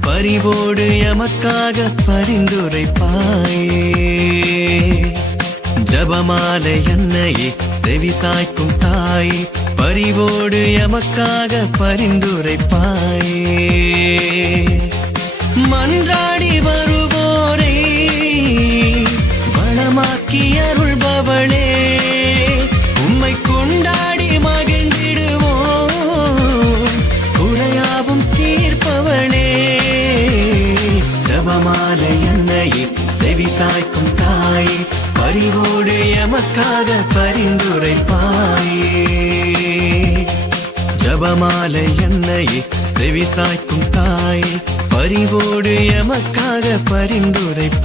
பரிவோடு எமக்காக பரிந்துரைப்பாயே. ஜபமாலை என்னையே செவி தாய்க்கும் தாய் பரிவோடு எமக்காக பரிந்துரைப்பாயே. மன்றாடி வரும் ஜபமாலை என்னையே செவி சாய்க்கும் தாய் பரிவோடு எமக்காக பரிந்துரைப்பாயே. ஜபமாலை என்னையே செவி சாய்க்கும் தாய் பரிவோடு எமக்காக பரிந்துரைப்பாயே.